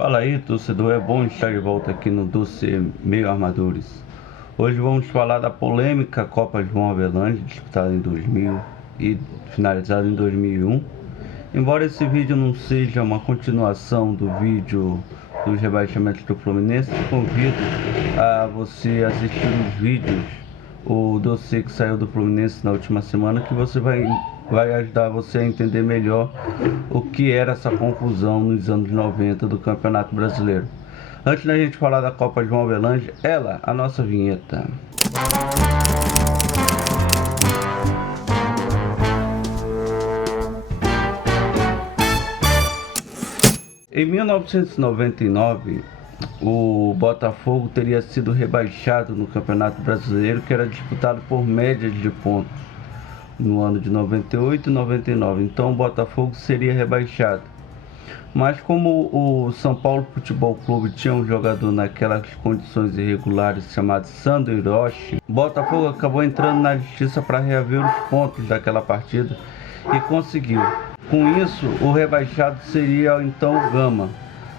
Fala aí, torcedor, é bom estar de volta aqui no Doce Meio Armadores. Hoje vamos falar da polêmica Copa João Avelange, disputada em 2000 e finalizada em 2001. Embora esse vídeo não seja uma continuação do vídeo dos rebaixamentos do Fluminense, te convido a você assistir os vídeos, o dossiê que saiu do Fluminense na última semana, que você vai ajudar você a entender melhor o que era essa confusão nos anos 90 do Campeonato Brasileiro. Antes da gente falar da Copa João Avelange, a nossa vinheta. Em 1999, o Botafogo teria sido rebaixado no Campeonato Brasileiro, que era disputado por médias de pontos no ano de 98 e 99. Então o Botafogo seria rebaixado. Mas como o São Paulo Futebol Clube tinha um jogador naquelas condições irregulares chamado Sandro Hiroshi, o Botafogo acabou entrando na justiça para reaver os pontos daquela partida e conseguiu. Com isso, o rebaixado seria então o Gama,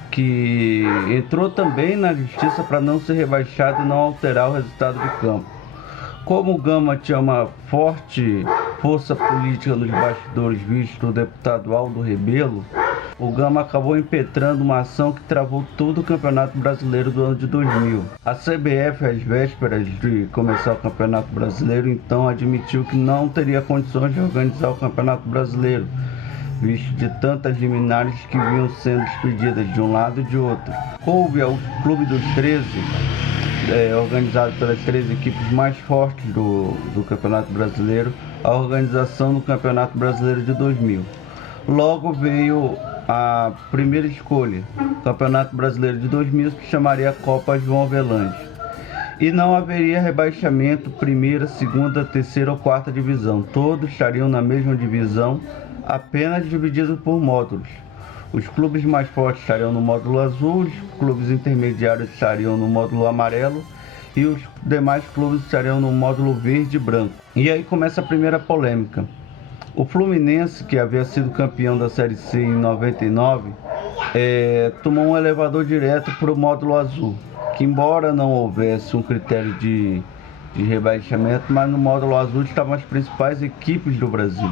que entrou também na justiça para não ser rebaixado e não alterar o resultado de campo. Como o Gama tinha uma forte força política nos bastidores, visto o deputado Aldo Rebelo, o Gama acabou impetrando uma ação que travou todo o Campeonato Brasileiro do ano de 2000. A CBF, às vésperas de começar o Campeonato Brasileiro, então admitiu que não teria condições de organizar o Campeonato Brasileiro, visto de tantas liminares que vinham sendo expedidas de um lado e de outro. Coube ao Clube dos 13, organizado pelas 13 equipes mais fortes do Campeonato Brasileiro, a organização do Campeonato Brasileiro de 2000. Logo veio a primeira escolha, o Campeonato Brasileiro de 2000, que chamaria Copa João Avelange. E não haveria rebaixamento, primeira, segunda, terceira ou quarta divisão. Todos estariam na mesma divisão, apenas divididos por módulos. Os clubes mais fortes estariam no módulo azul, os clubes intermediários estariam no módulo amarelo e os demais clubes estariam no módulo verde e branco. E aí começa a primeira polêmica. O Fluminense, que havia sido campeão da Série C em 99, tomou um elevador direto para o módulo azul, que embora não houvesse um critério de rebaixamento, mas no módulo azul estavam as principais equipes do Brasil,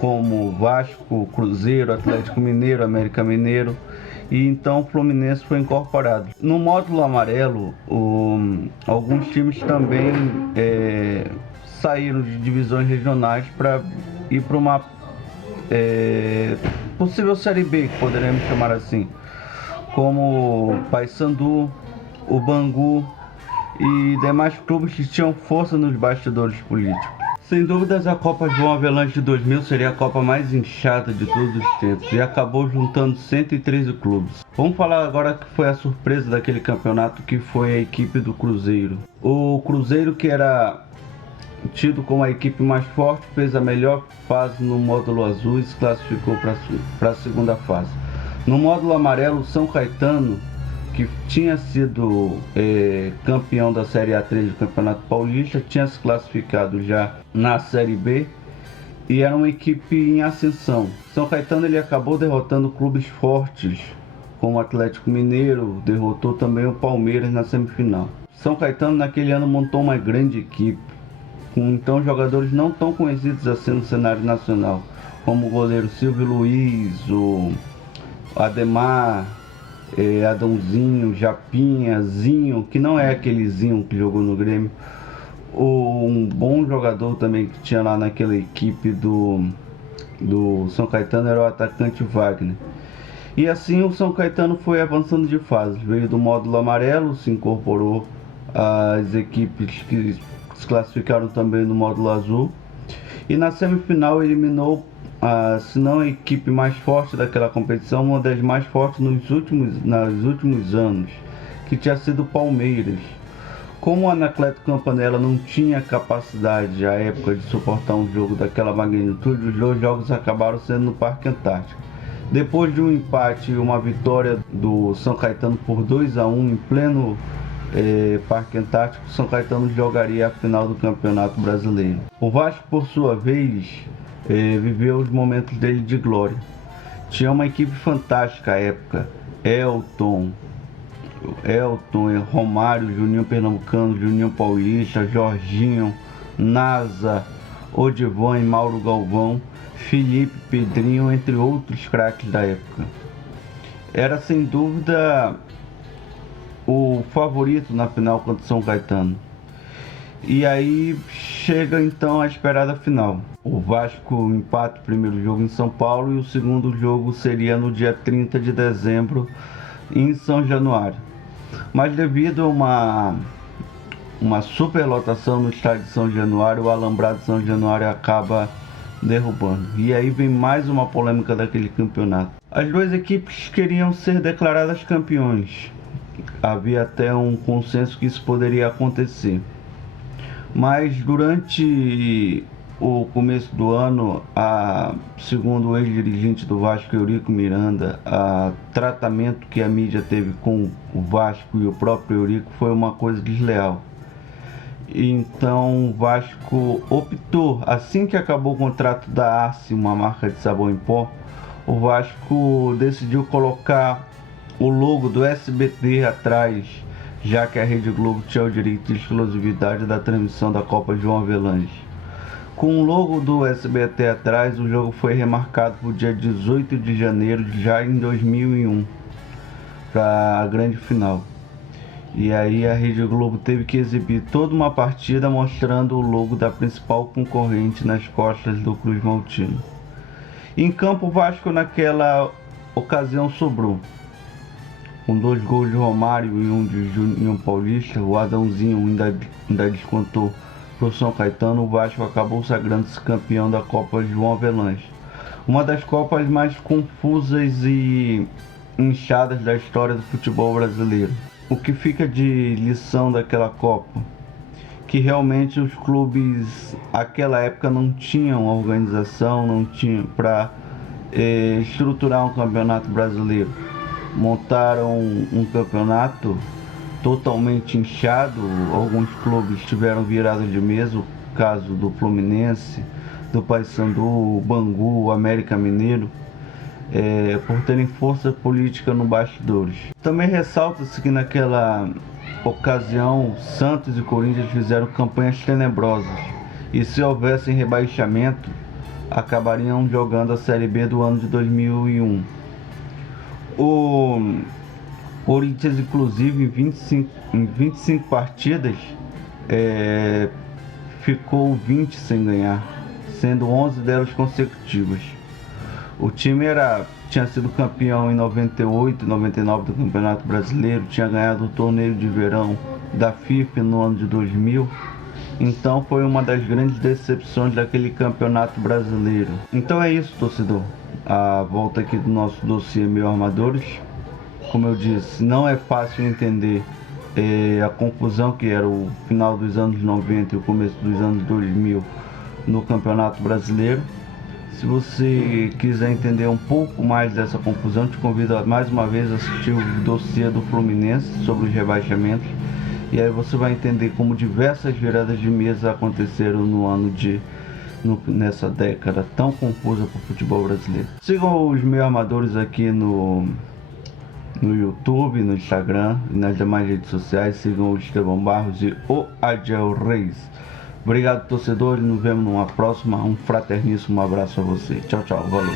como Vasco, Cruzeiro, Atlético Mineiro, América Mineiro, e então o Fluminense foi incorporado. No módulo amarelo, alguns times também saíram de divisões regionais para ir para uma possível Série B, que poderemos chamar assim, como Paysandu, o Bangu e demais clubes que tinham força nos bastidores políticos. Sem dúvidas, a Copa João Avelange de 2000 seria a Copa mais inchada de todos os tempos e acabou juntando 113 clubes. Vamos falar agora que foi a surpresa daquele campeonato, que foi a equipe do Cruzeiro. O Cruzeiro, que era tido como a equipe mais forte, fez a melhor fase no módulo azul e se classificou para a segunda fase. No módulo amarelo, o São Caetano, que tinha sido campeão da Série A3 do Campeonato Paulista, tinha se classificado já na Série B e era uma equipe em ascensão. São Caetano ele acabou derrotando clubes fortes, como o Atlético Mineiro, derrotou também o Palmeiras na semifinal. São Caetano naquele ano montou uma grande equipe, com então jogadores não tão conhecidos assim no cenário nacional, como o goleiro Silvio Luiz, o Ademar, Adãozinho, Japinha, Zinho, que não é aquele Zinho que jogou no Grêmio, um bom jogador também que tinha lá naquela equipe do São Caetano era o atacante Wagner. E assim o São Caetano foi avançando de fase, veio do módulo amarelo, se incorporou às equipes que se classificaram também no módulo azul e na semifinal eliminou se não a equipe mais forte daquela competição, uma das mais fortes nos últimos anos, que tinha sido o Palmeiras. Como o Anacleto Campanella não tinha capacidade à época de suportar um jogo daquela magnitude, os dois jogos acabaram sendo no Parque Antártico. Depois de um empate e uma vitória do São Caetano por 2-1 em pleno Parque Antártico, São Caetano jogaria a final do Campeonato Brasileiro. O Vasco, por sua vez, viveu os momentos dele de glória. Tinha uma equipe fantástica à época. Elton, Romário, Juninho Pernambucano, Juninho Paulista, Jorginho, Nasa, Odivan e Mauro Galvão, Felipe, Pedrinho, entre outros craques da época. Era sem dúvida o favorito na final contra o São Caetano. E aí chega então a esperada final. O Vasco empata o primeiro jogo em São Paulo e o segundo jogo seria no dia 30 de dezembro em São Januário. Mas devido a uma superlotação no estádio de São Januário, o Alambrado de São Januário acaba derrubando. E aí vem mais uma polêmica daquele campeonato. As duas equipes queriam ser declaradas campeões. Havia até um consenso que isso poderia acontecer. Mas durante o começo do ano, segundo o ex-dirigente do Vasco, Eurico Miranda, o tratamento que a mídia teve com o Vasco e o próprio Eurico foi uma coisa desleal. Então o Vasco optou, assim que acabou o contrato da Arce, uma marca de sabão em pó, o Vasco decidiu colocar o logo do SBT atrás, já que a Rede Globo tinha o direito de exclusividade da transmissão da Copa João Avelange. Com o logo do SBT atrás, o jogo foi remarcado para o dia 18 de janeiro, já em 2001, para a grande final. E aí a Rede Globo teve que exibir toda uma partida mostrando o logo da principal concorrente nas costas do Cruz Maltino. Em campo, o Vasco naquela ocasião sobrou. Com 2 gols de Romário e um de Juninho Paulista, o Adãozinho ainda descontou para o São Caetano. O Vasco acabou sagrando-se campeão da Copa João Avelange, uma das copas mais confusas e inchadas da história do futebol brasileiro. O que fica de lição daquela Copa? Que realmente os clubes naquela época não tinham organização, não tinham para estruturar um campeonato brasileiro. Montaram um campeonato totalmente inchado. Alguns clubes tiveram virada de mesa, o caso do Fluminense, do Paysandu, Bangu, América Mineiro, por terem força política no bastidores. Também ressalta-se que naquela ocasião Santos e Corinthians fizeram campanhas tenebrosas e, se houvesse rebaixamento, acabariam jogando a Série B do ano de 2001. O Corinthians, inclusive, em 25 partidas, ficou 20 sem ganhar, sendo 11 delas consecutivas. O time tinha sido campeão em 98 e 99 do Campeonato Brasileiro, tinha ganhado o torneio de verão da FIFA no ano de 2000. Então foi uma das grandes decepções daquele campeonato brasileiro. Então é isso, torcedor. A volta aqui do nosso dossiê Meio Armadores. Como eu disse, não é fácil entender a confusão que era o final dos anos 90 e o começo dos anos 2000 no Campeonato Brasileiro. Se você quiser entender um pouco mais dessa confusão, te convido a mais uma vez a assistir o dossiê do Fluminense sobre os rebaixamentos. E aí você vai entender como diversas viradas de mesa aconteceram nessa década tão confusa para o futebol brasileiro. Sigam os meus armadores aqui no YouTube, no Instagram e nas demais redes sociais. Sigam o Estevão Barros e o Adiel Reis. Obrigado, torcedor, e nos vemos numa próxima. Um fraterníssimo abraço a você. Tchau, tchau. Valeu.